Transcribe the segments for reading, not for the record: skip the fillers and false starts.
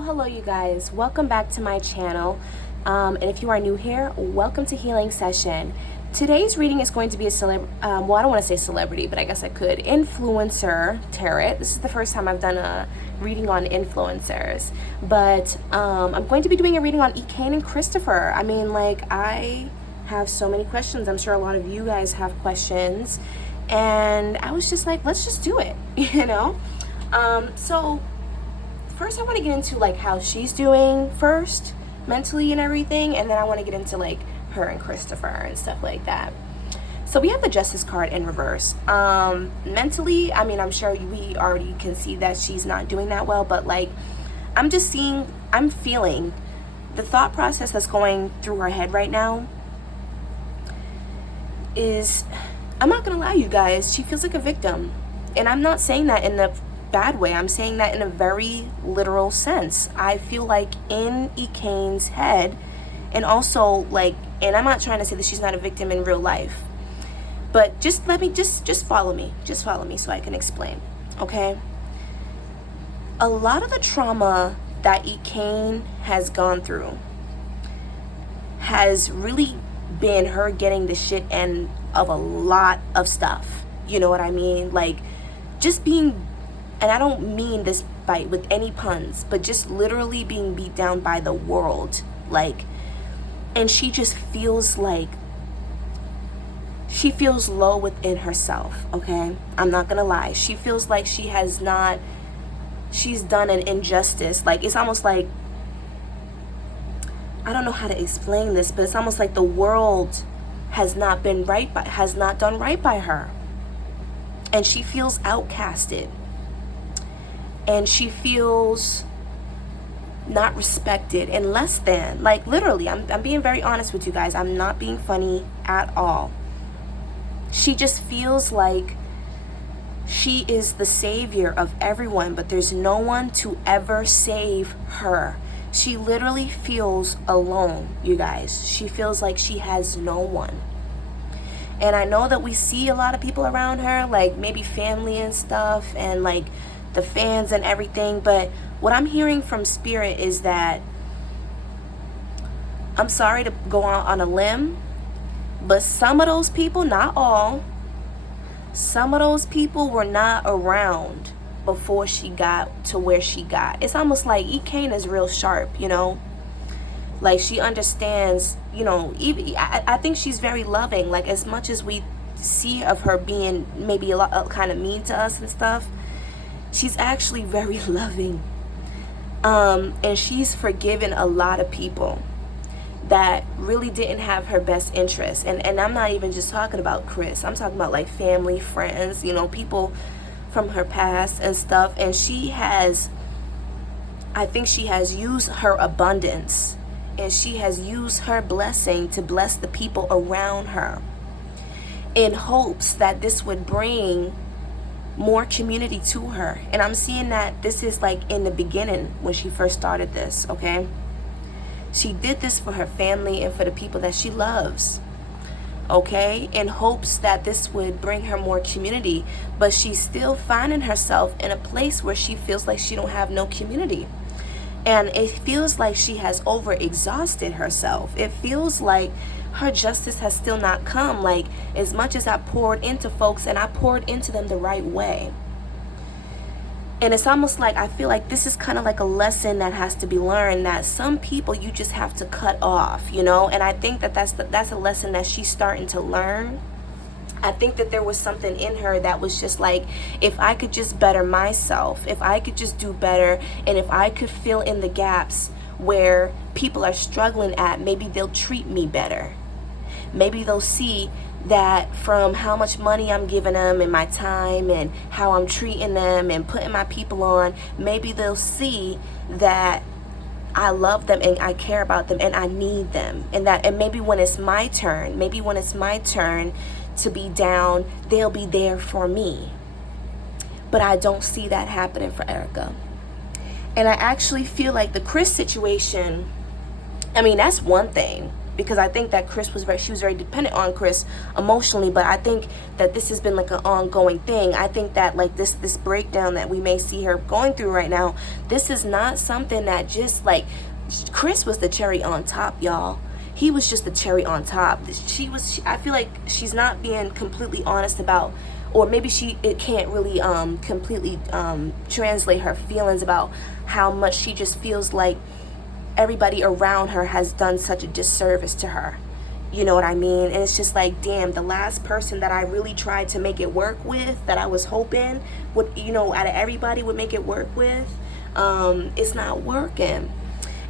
Hello you guys, welcome back to my channel, and if you are new here, welcome to Healing Session. Today's reading is going to be a well, I don't want to say celebrity, but I guess I could, influencer tarot. This is the first time I've done a reading on influencers, but I'm going to be doing a reading on EKANE and Christopher. I mean, like, I have so many questions. I'm sure a lot of you guys have questions, and I was just like, let's just do it, so first I want to get into like how she's doing first, mentally and everything, and then I want to get into like her and Christopher and stuff like that. So we have the Justice card in reverse. Mentally, I mean, I'm sure we already can see that she's not doing that well, but like I'm feeling the thought process that's going through her head right now is, I'm not gonna lie, you guys, she feels like a victim. And I'm not saying that in the bad way. I'm saying that in a very literal sense. I feel like in EKANE's head, and also like, and I'm not trying to say that she's not a victim in real life, but just follow me so I can explain. Okay, a lot of the trauma that EKANE has gone through has really been her getting the shit end of a lot of stuff, you know what I mean? Like, just being, and I don't mean this with any puns, but just literally being beat down by the world. Like, and she just feels like, she feels low within herself, okay? I'm not gonna lie. She feels like she's done an injustice. Like, it's almost like, I don't know how to explain this, but it's almost like the world has not done right by her. And she feels outcasted. And she feels not respected and less than. Like, literally, I'm being very honest with you guys. I'm not being funny at all. She just feels like she is the savior of everyone, but there's no one to ever save her. She literally feels alone, you guys. She feels like she has no one. And I know that we see a lot of people around her, like maybe family and stuff, and like the fans and everything, but what I'm hearing from Spirit is that, I'm sorry to go out on a limb, but some of those people, not all, some of those people were not around before she got to where she got. It's almost like EKANE is real sharp, like she understands, even I think she's very loving. Like, as much as we see of her being maybe a lot kind of mean to us and stuff, she's actually very loving. And she's forgiven a lot of people that really didn't have her best interest. And I'm not even just talking about Chris. I'm talking about like family, friends, people from her past and stuff. And I think she has used her abundance, and she has used her blessing to bless the people around her in hopes that this would bring more community to her. And I'm seeing that this is like in the beginning when she first started this, okay? She did this for her family and for the people that she loves, okay? In hopes that this would bring her more community, but she's still finding herself in a place where she feels like she don't have no community. And it feels like she has overexhausted herself. It feels like her justice has still not come. Like, as much as I poured into folks, and I poured into them the right way. And it's almost like, I feel like this is kind of like a lesson that has to be learned, that some people you just have to cut off, And I think that that's a lesson that she's starting to learn. I think that there was something in her that was just like, if I could just better myself, if I could just do better, and if I could fill in the gaps where people are struggling at, maybe they'll treat me better. Maybe they'll see that from how much money I'm giving them and my time and how I'm treating them and putting my people on, maybe they'll see that I love them and I care about them and I need them. And maybe when it's my turn to be down, they'll be there for me. But I don't see that happening for Erica. And I actually feel like the Chris situation, I mean, that's one thing. because I think that she was very dependent on Chris emotionally, but I think that this has been like an ongoing thing. I think that like this breakdown that we may see her going through right now, this is not something that just like, Chris was the cherry on top, y'all. He was just the cherry on top. I feel like she's not being completely honest about, or maybe it can't really completely translate her feelings about how much she just feels like everybody around her has done such a disservice to her. You know what I mean? And it's just like, damn, the last person that I really tried to make it work with, that I was hoping would, you know, out of everybody would make it work with, it's not working.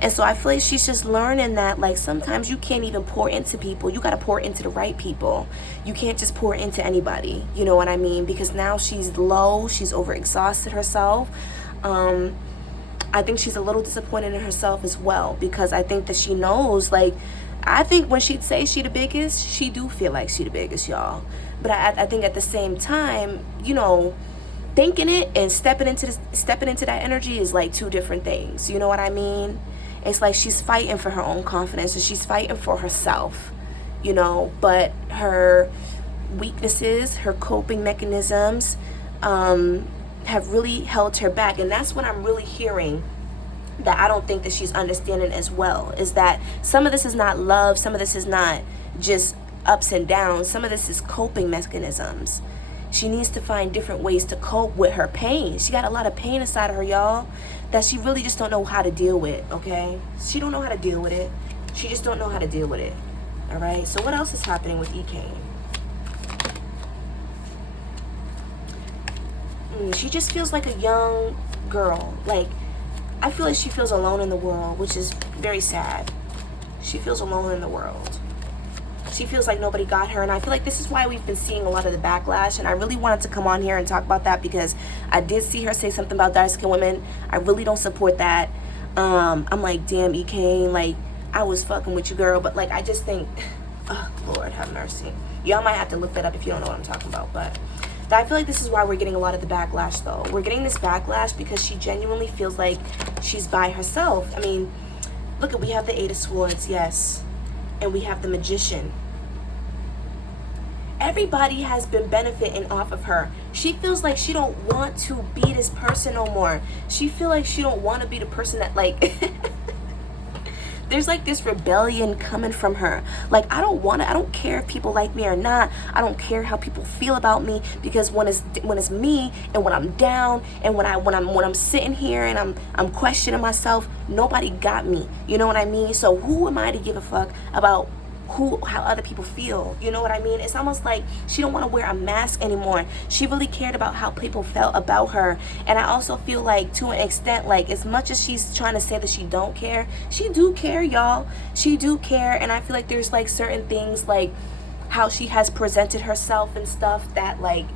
And so I feel like she's just learning that, like, sometimes you can't even pour into people. You got to pour into the right people. You can't just pour into anybody. You know what I mean? Because now she's low. She's overexhausted herself. I think she's a little disappointed in herself as well, because I think that she knows, like, I think when she'd say she the biggest, she do feel like she the biggest, y'all. But I think at the same time, you know, thinking it and stepping into that energy is like two different things. You know what I mean? It's like she's fighting for her own confidence and she's fighting for herself, you know, but her weaknesses, her coping mechanisms, have really held her back. And that's what I'm really hearing, that I don't think that she's understanding as well, is that some of this is not love, some of this is not just ups and downs, some of this is coping mechanisms. She needs to find different ways to cope with her pain. She got a lot of pain inside of her, y'all, that she really just don't know how to deal with, okay? She don't know how to deal with it. She just don't know how to deal with it, all right? So what else is happening with EKANE? She just feels like a young girl. Like, I feel like she feels alone in the world, which is very sad. She feels alone in the world. She feels like nobody got her, and I feel like this is why we've been seeing a lot of the backlash, and I really wanted to come on here and talk about that because I did see her say something about dark-skinned women. I really don't support that. I'm like, damn, EKANE, like, I was fucking with you, girl, but, like, I just think, oh, Lord have mercy. Y'all might have to look that up if you don't know what I'm talking about, but I feel like this is why we're getting a lot of the backlash, though. We're getting this backlash because she genuinely feels like she's by herself. I mean, look, we have the Eight of Swords, yes, and we have the Magician. Everybody has been benefiting off of her. She feels like she don't want to be this person no more. She feel like she don't want to be the person that, like, there's like this rebellion coming from her. Like, I don't care if people like me or not. I don't care how people feel about me, because when it's me and when I'm down and when I'm sitting here and I'm questioning myself, nobody got me. You know what I mean? So who am I to give a fuck about how other people feel? You know what I mean? It's almost like she don't want to wear a mask anymore. She really cared about how people felt about her. And I also feel like, to an extent, like, as much as she's trying to say that she don't care, she do care, y'all. She do care. And I feel like there's like certain things, like how she has presented herself and stuff, that like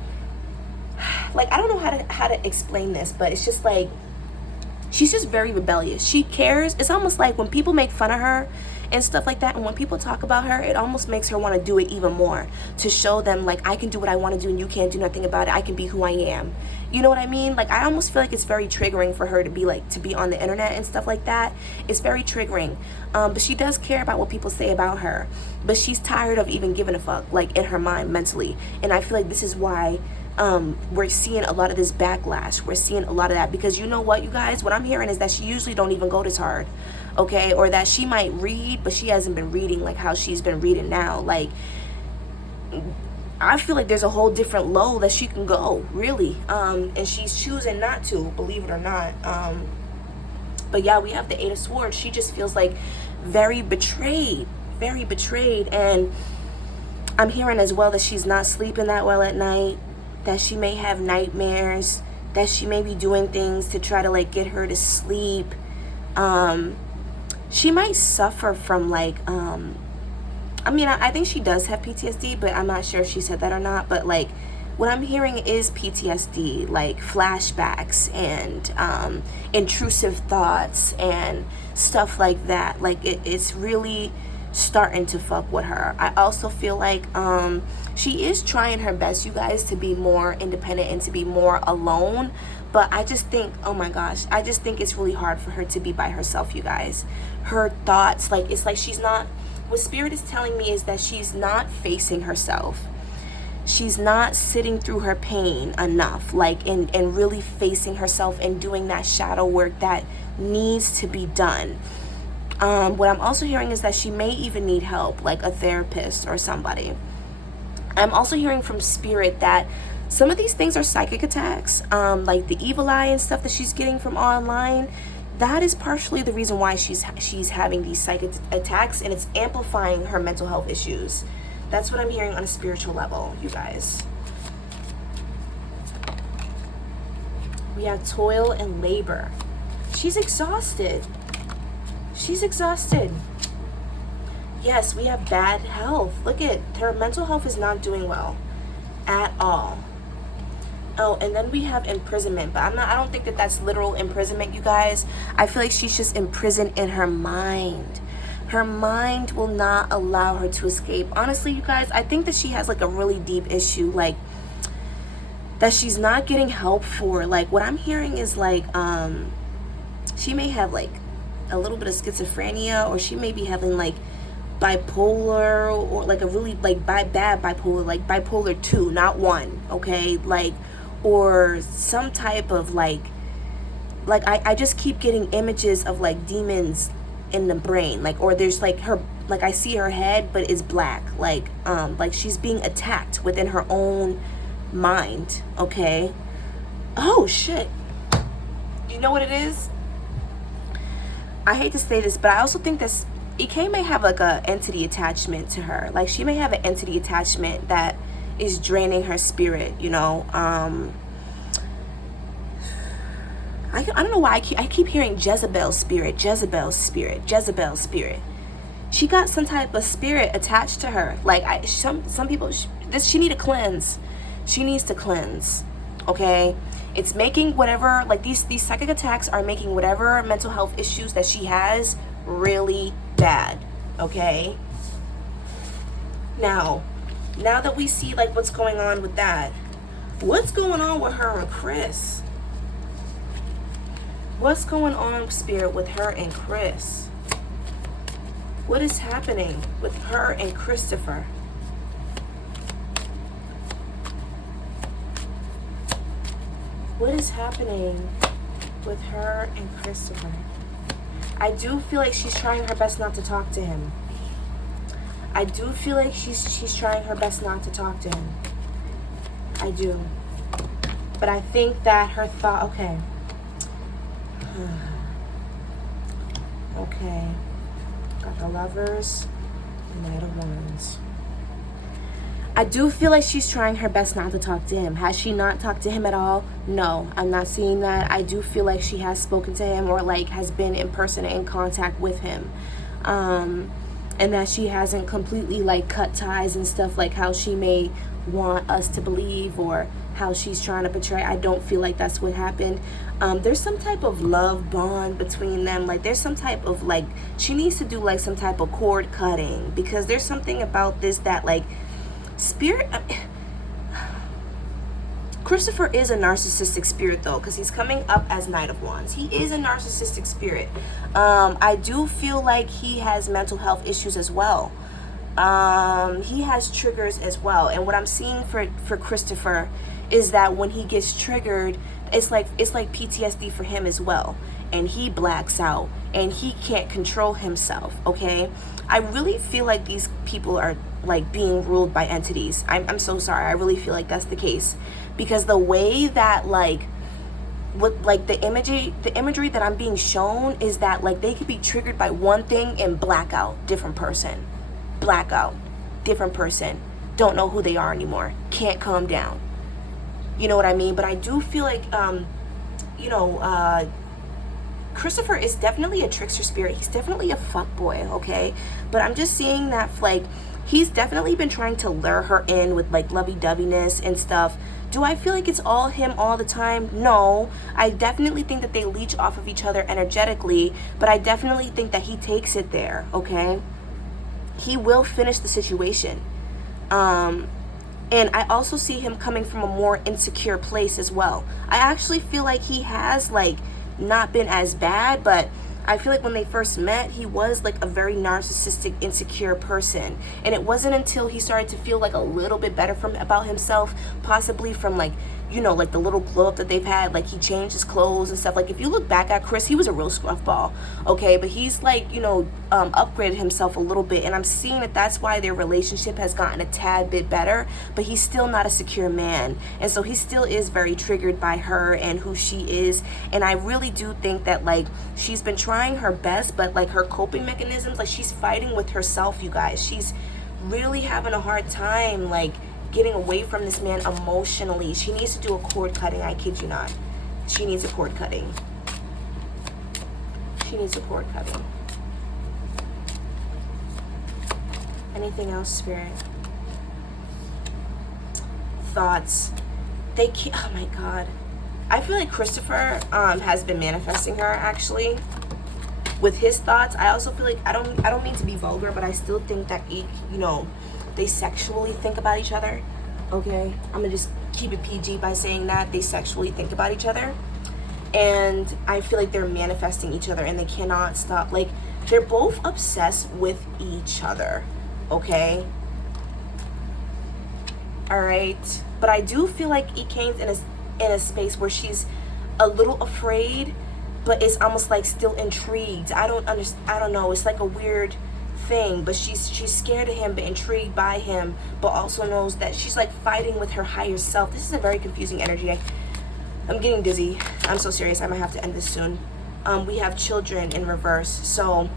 I don't know how to explain this, but it's just like she's just very rebellious. She cares. It's almost like when people make fun of her and stuff like that, and when people talk about her, it almost makes her want to do it even more, to show them, like, I can do what I want to do and you can't do nothing about it. I can be who I am. You know what I mean? Like, I almost feel like it's very triggering for her to be like, to be on the internet and stuff like that. It's very triggering. But she does care about what people say about her, but she's tired of even giving a fuck, like, in her mind, mentally. And I feel like this is why we're seeing a lot of this backlash. We're seeing a lot of that, because you know what, you guys, what I'm hearing is that she usually don't even go this hard, okay? Or that she might read, but she hasn't been reading like how she's been reading now. Like, I feel like there's a whole different low that she can go, really, and she's choosing not to, believe it or not. But yeah, we have the Eight of Swords. She just feels like very betrayed, and I'm hearing as well that she's not sleeping that well at night, that she may have nightmares, that she may be doing things to try to, like, get her to sleep. She might suffer from, like, I mean, I think she does have PTSD, but I'm not sure if she said that or not. But, like, what I'm hearing is PTSD, like flashbacks and intrusive thoughts and stuff like that. Like, it's really starting to fuck with her. I also feel like she is trying her best, you guys, to be more independent and to be more alone. But I just think, oh my gosh, I just think it's really hard for her to be by herself, you guys. Her thoughts, like, it's like she's not what Spirit is telling me is that she's not facing herself. She's not sitting through her pain enough, like, and really facing herself and doing that shadow work that needs to be done. What I'm also hearing is that she may even need help, like a therapist or somebody. I'm also hearing from Spirit that some of these things are psychic attacks, like the evil eye and stuff that she's getting from online. That is partially the reason why she's having these psychic attacks, and it's amplifying her mental health issues. That's what I'm hearing on a spiritual level, you guys. We have toil and labor. She's exhausted. She's exhausted. Yes, we have bad health. Look at her mental health is not doing well at all. Oh, and then we have imprisonment, but I don't think that that's literal imprisonment, you guys. I feel like she's just imprisoned in her mind. Her mind will not allow her to escape. Honestly, you guys, I think that she has like a really deep issue, like that she's not getting help for. Like what I'm hearing is like she may have like a little bit of schizophrenia, or she may be having like bipolar, or like a really like bad bipolar, like bipolar 2, not 1, okay? Like, or some type of like I just keep getting images of like demons in the brain, like, or there's like her, like I see her head but it's black, like she's being attacked within her own mind, okay? Oh shit, you know what it is? I hate to say this, but I also think that EKANE may have like a entity attachment to her. Like she may have an entity attachment that is draining her spirit, you know. I don't know why I keep hearing Jezebel spirit, Jezebel spirit, Jezebel spirit. She got some type of spirit attached to her. Like some people, she need a cleanse. She needs to cleanse, okay? It's making whatever, like these psychic attacks are making whatever mental health issues that she has really bad, okay? Now that we see like what's going on with that, what's going on with her and Chris? What's going on, Spirit, with her and Chris? What is happening with her and Christopher? What is happening with her and Christopher? I do feel like she's trying her best not to talk to him. I do feel like she's trying her best not to talk to him. I do. But I think that her thought, okay. Okay. Got the Lovers, Knight of Wands. I do feel like she's trying her best not to talk to him. Has she not talked to him at all? No, I'm not seeing that. I do feel like she has spoken to him, or like has been in person in contact with him. And that she hasn't completely like cut ties and stuff like how she may want us to believe, or how she's trying to portray. I don't feel like that's what happened. There's some type of love bond between them. Like there's some type of like, she needs to do like some type of cord cutting, because there's something about this that like Spirit, Christopher is a narcissistic spirit though, because he's coming up as Knight of Wands. He is a narcissistic spirit. I do feel like he has mental health issues as well. He has triggers as well. And what I'm seeing for Christopher is that when he gets triggered, it's like PTSD for him as well. And he blacks out and he can't control himself, okay? I really feel like these people are like being ruled by entities. I'm so sorry. I really feel like that's the case, because the way that like what like the imagery that I'm being shown is that like they could be triggered by one thing and blackout, different person, blackout, different person, don't know who they are anymore, can't calm down. You know what I mean? But I do feel like Christopher is definitely a trickster spirit. He's definitely a fuckboy, okay? But I'm just seeing that like he's definitely been trying to lure her in with like lovey-doveyness and stuff. Do I feel like it's all him all the time? No. I definitely think that they leech off of each other energetically, but I definitely think that he takes it there, okay? He will finish the situation. And I also see him coming from a more insecure place as well. I actually feel like he has like not been as bad, but I feel like when they first met, he was like a very narcissistic, insecure person. And it wasn't until he started to feel like a little bit better about himself, possibly from like, you know, like the little glow up that they've had, like he changed his clothes and stuff. Like if you look back at Chris, he was a real scruff ball, okay? But he's like, you know, upgraded himself a little bit. And I'm seeing that that's why their relationship has gotten a tad bit better, but he's still not a secure man. And so he still is very triggered by her and who she is. And I really do think that like she's been trying her best, but like her coping mechanisms, like she's fighting with herself, you guys. She's really having a hard time like getting away from this man emotionally. She needs to do a cord cutting, I kid you not. She needs a cord cutting. She needs a cord cutting. Anything else, Spirit? Thoughts. They keep, oh my God. I feel like Christopher has been manifesting her actually with his thoughts. I also feel like, I don't mean to be vulgar, but I still think that, you know, they sexually think about each other, okay? I'm gonna just keep it PG by saying that they sexually think about each other. And I feel like they're manifesting each other and they cannot stop. Like, they're both obsessed with each other, okay? All right? But I do feel like EKANE's in a space where she's a little afraid, but it's almost like still intrigued. I don't know. It's like a weird thing, but she's scared of him but intrigued by him, but also knows that she's like fighting with her higher self. This is a very confusing energy. I'm getting dizzy. I'm so serious. I might have to end this soon. We have children in reverse. So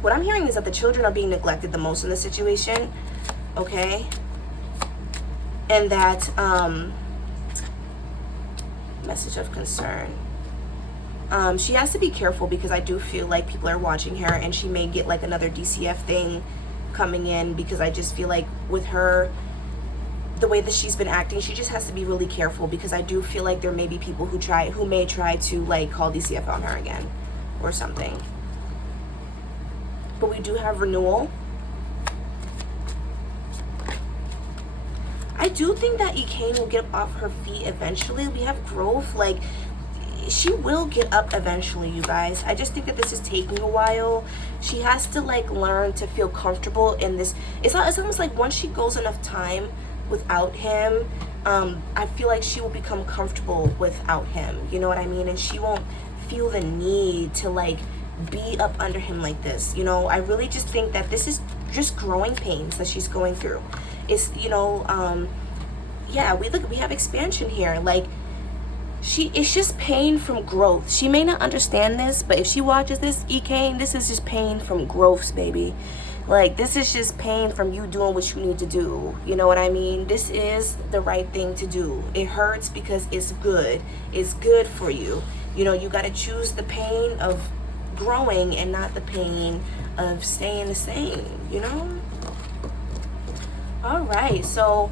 what I'm hearing is that the children are being neglected the most in this situation, okay? And that message of concern. She has to be careful because I do feel like people are watching her and she may get like another DCF thing coming in, because I just feel like with her, the way that she's been acting, she just has to be really careful, because I do feel like there may be people who may try to like call DCF on her again or something. But we do have renewal. I do think that EKANE will get off her feet eventually. We have growth. Like, she will get up eventually, you guys. I just think that this is taking a while. She has to like learn to feel comfortable in this. It's almost like once she goes enough time without him, I feel like she will become comfortable without him. You know what I mean? And she won't feel the need to like be up under him like this. You know, I really just think that this is just growing pains that she's going through. It's, you know, yeah, we have expansion here. Like, it's just pain from growth. She may not understand this, but if she watches this, EKANE, this is just pain from growth, baby. Like, this is just pain from you doing what you need to do. You know what I mean? This is the right thing to do. It hurts because it's good. It's good for you. You know, you got to choose the pain of growing and not the pain of staying the same, you know? All right, so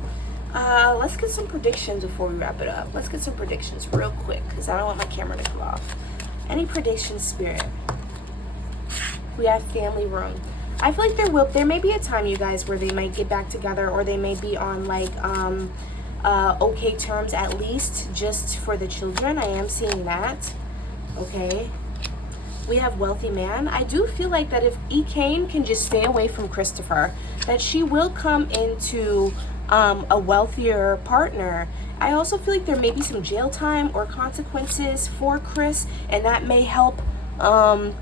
let's get some predictions before we wrap it up. Let's get some predictions real quick, because I don't want my camera to go off. Any predictions, Spirit? We have family room. I feel like there may be a time, you guys, where they might get back together, or they may be on like okay terms, at least just for the children. I am seeing that. Okay. We have wealthy man. I do feel like that if EKANE can just stay away from Christopher, that she will come into a wealthier partner. I also feel like there may be some jail time or consequences for Chris, and that may help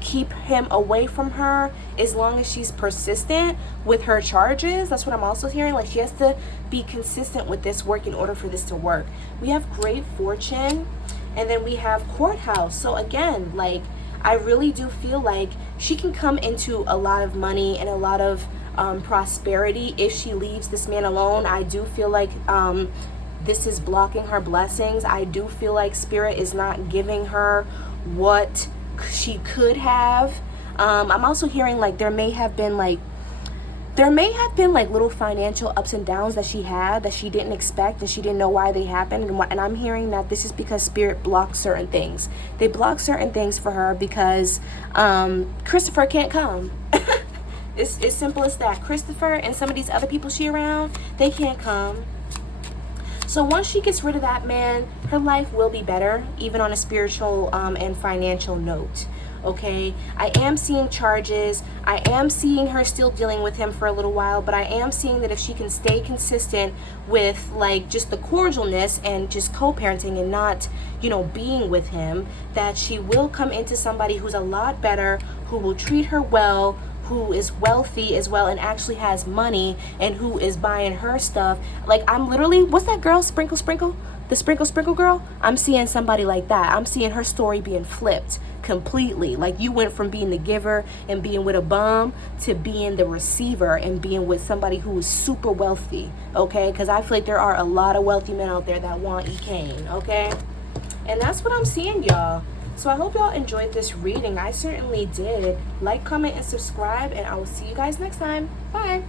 keep him away from her as long as she's persistent with her charges. That's what I'm also hearing. Like, she has to be consistent with this work in order for this to work. We have great fortune, and then we have courthouse. So again, like, I really do feel like she can come into a lot of money and a lot of prosperity if she leaves this man alone. I do feel like this is blocking her blessings. I do feel like Spirit is not giving her what she could have. I'm also hearing like there may have been like little financial ups and downs that she had that she didn't expect, and she didn't know why they happened. And I'm hearing that this is because Spirit blocked certain things. They blocked certain things for her because Christopher can't come. It's simple as that. Christopher and some of these other people she around, they can't come. So once she gets rid of that man, her life will be better, even on a spiritual and financial note. okay? I am seeing charges. I am seeing her still dealing with him for a little while, but I am seeing that if she can stay consistent with like just the cordialness and just co-parenting and not, you know, being with him, that she will come into somebody who's a lot better, who will treat her well, who is wealthy as well and actually has money, and who is buying her stuff. Like, I'm literally, what's that girl, Sprinkle Sprinkle? The Sprinkle Sprinkle girl? I'm seeing somebody like that. I'm seeing her story being flipped completely. Like, you went from being the giver and being with a bum to being the receiver and being with somebody who is super wealthy, okay? Because I feel like there are a lot of wealthy men out there that want EKANE, okay? And that's what I'm seeing, y'all. So I hope y'all enjoyed this reading. I certainly did. Like, comment, and subscribe, and I will see you guys next time. Bye.